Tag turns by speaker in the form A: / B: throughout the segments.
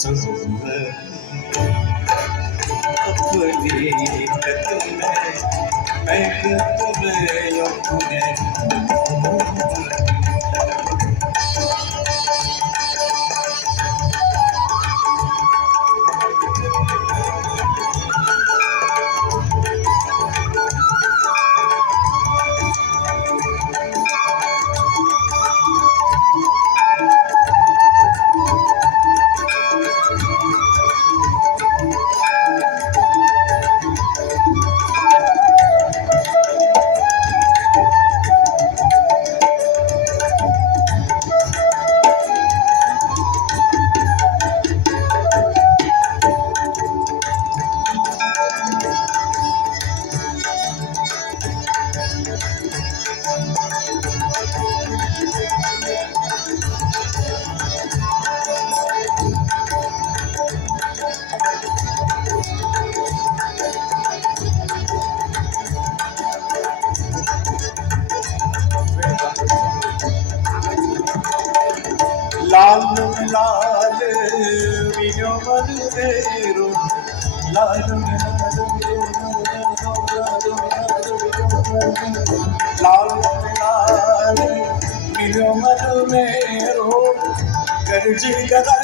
A: सुंदर अपनी कत में मैं कत में अपने ലാലും ലാല് വിനോദ പേരും ലാലും ലാലും ലാല് വിനോദ മേരോ ഗർജി ഗദർ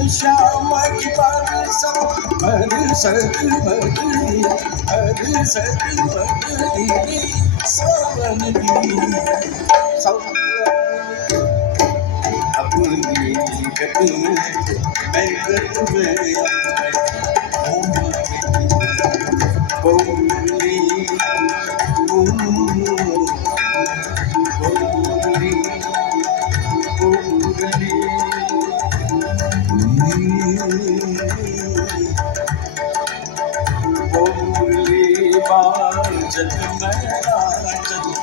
A: श्याम की बरसात बरसत बदली बरसत बदली सावन की सावन अपनी गत में मैं லட்சத்தும் மேலா லட்சத்தும்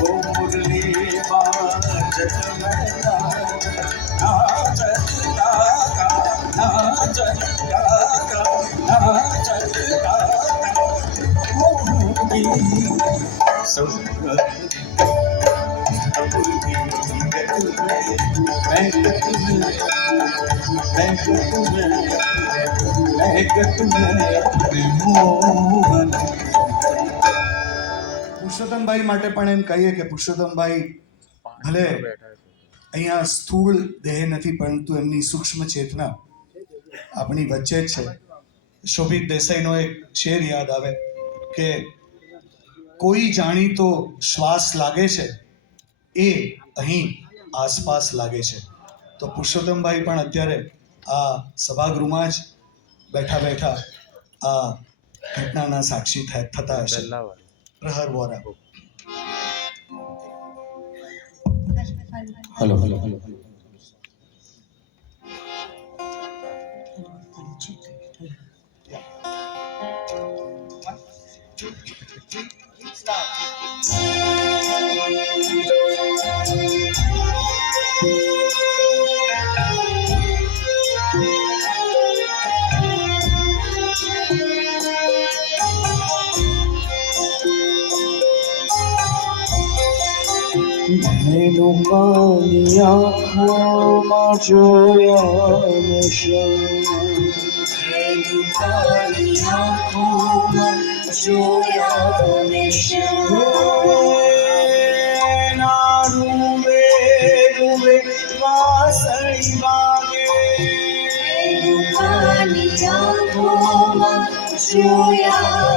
A: ஓ முரளி லட்சத்தும் மேலா Thank you.
B: પુરુષોત્તમભાઈ માટે પણ એમ કહીએ કે પુરુષોત્તમભાઈ ભલે અહીંયા સ્થૂળ દેહ નથી પરંતુ એમની સૂક્ષ્મ ચેતના આપણી વચ્ચે જ છે. શોભિત દેસાઈનો એક શેર યાદ આવે કે કોઈ જાણીતો શ્વાસ લાગે છે એ અહીં આસપાસ લાગે છે. તો પુરુષોત્તમભાઈ પણ અત્યારે આ સભાગૃહમાં જ બેઠા બેઠા આ ઘટનાના સાક્ષી થતા હશે. Prahar Vora.
C: Hello hello hello.
D: એનું પાણી આંખોમાં જોયા
E: જોયા
D: રૂવે રૂવે વાસળી વાગે.
E: આંખોમાં જોયા.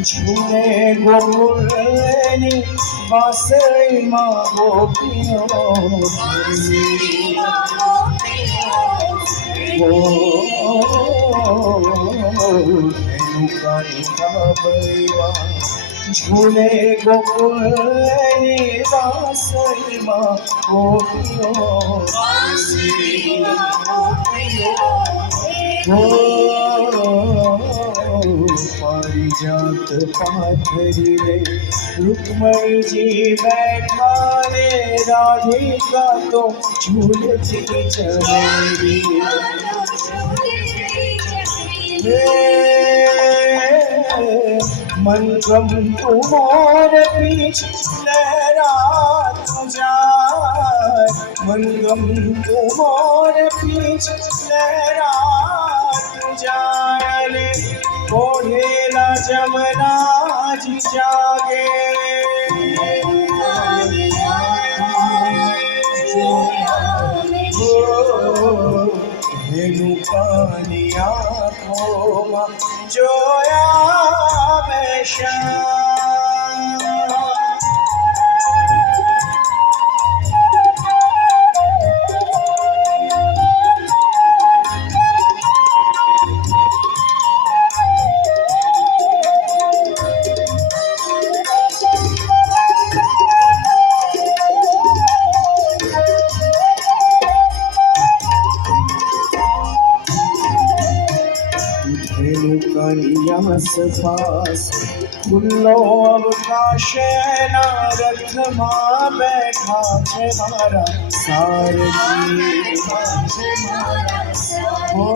D: ঝুড়ে গোকুল লেনি বাসরে মা গোপিনো ঝুলে গোকুল লেনি বাসরে মা গোপিনো ও અંજાત પાથરી રે રૂકમણીજી બેઠા રે રાધિકા તો ઝૂલતી ચમેરી મંત્રમ કુમાર પીછ લહેરા તુજા મંત્રમ કુમાર પીછ લહેરા તુજા ओढेला जमनाजी जागे हेनु पानिया को जोया में शाम આસપાસ ખુલ્લો અવકાશ એના રથમાં બેઠા છે મારા સારથી ઓ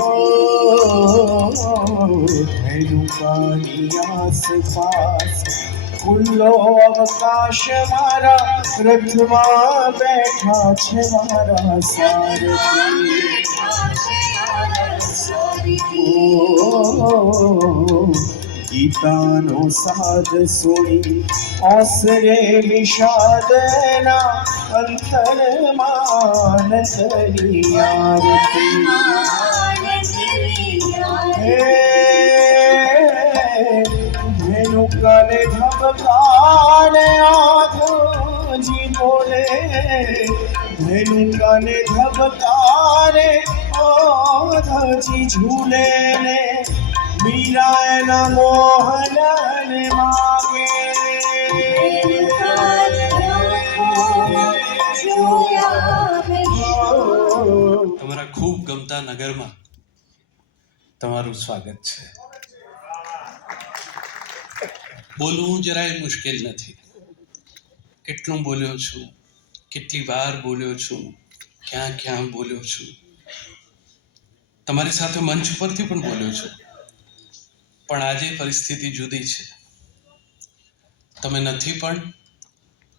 D: રેણુકાની આસપાસ ખુલ્લો અવકાશ મારા રથમાં બેઠા છે મારા સારથી ઓ ગીતાનો સાદ સોની ઓસરે વિષાદના અંતરમાં આરતી ધેનુકાને ધબકાને આધોજી બોલે ધેનુકાને ધબકારે આધોજી ઝૂલે ને મીરાના મોહનને માગે.
A: તમારા ખૂબ ગમતા નગરમાં તમારું સ્વાગત છે. બોલવું જરાય મુશ્કેલ નથી. કેટલું બોલ્યો છું? કેટલી વાર બોલ્યો છું? ક્યાં ક્યાં બોલ્યો છું? તમારી સાથે મંચ પરથી પણ બોલ્યો છું. પણ આજે પરિસ્થિતિ જુદી છે. તમે નથી પણ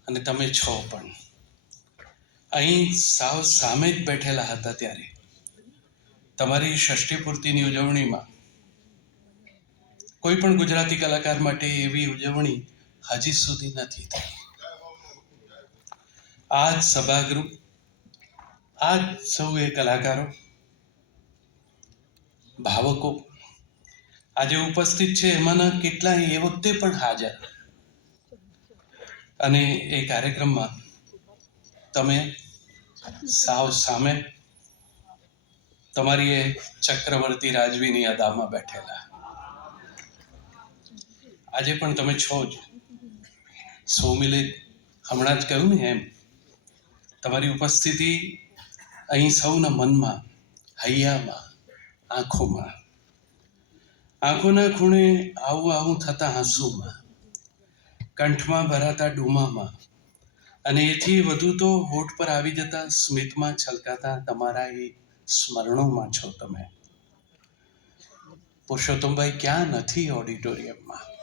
A: અને તમે છો પણ. અહીં સાવ સામે જ બેઠેલા હતા ત્યારે. તમારી ષષ્ઠી પૂર્તિની ઉજવણીમાં કોઈ પણ ગુજરાતી કલાકાર માટે એવી ઉજવણી હજી સુધી નથી થઈ. આ જ સભાગૃહ આ જ સૌ એ કલાકારો ભાવકો. આજે ઉપસ્થિત છે એમાંના કેટલાય એ વખતે પણ હાજર. અને એ કાર્યક્રમમાં તમે સાવ સામે તમારી એ ચક્રવર્તી રાજવીની અદામાં બેઠેલા. આજે પણ તમે છો જ. સૌમિલે હમણાં જ કહ્યું ને એમ. તમારી ઉપસ્થિતિ અહીં સૌના મનમાં હૈયામાં આંખોમાં. આંખોના ખૂણે આવું આવું થતા આંસુમાં, કંઠમાં ભરાતા ડૂમામાં અને એથી વધુ તો હોઠ પર આવી જતા સ્મિતમાં છલકાતા તમારા એ સ્મરણોમાં છો તમે. પુરુષોત્તમભાઈ ક્યાં નથી ઓડિટોરિયમમાં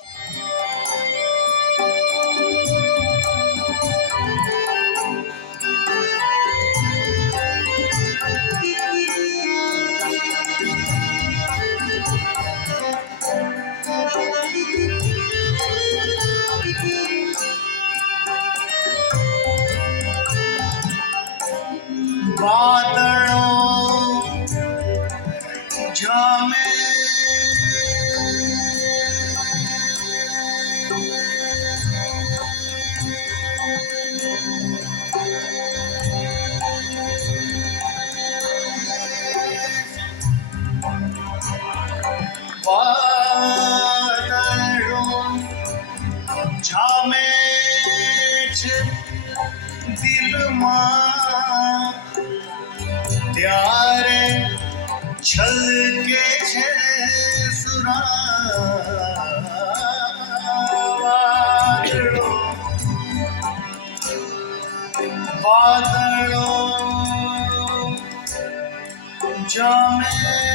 F: Father, Jamaica.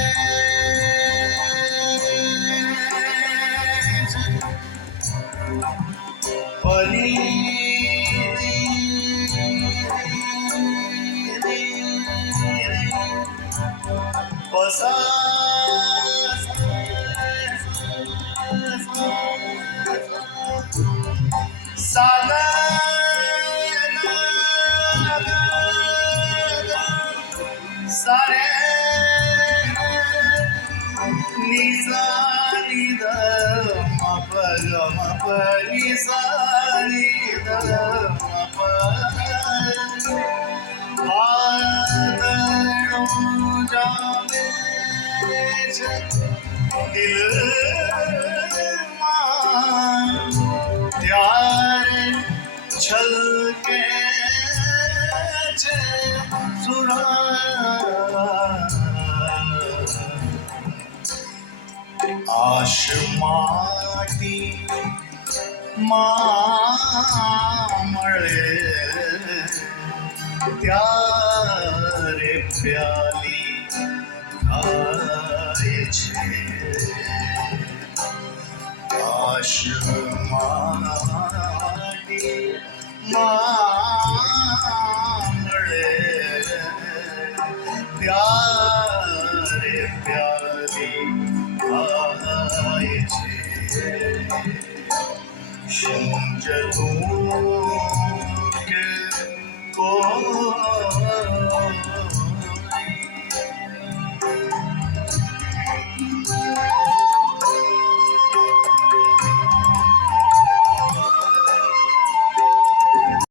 F: ત્યારે છલકે છે સુરા આશ માટી માં મળે ત્યારે પ્યાલી થાય છે આશ માટી માં મળે ત્યારે પ્યાલી થાય છે સમજતું કે કોઈ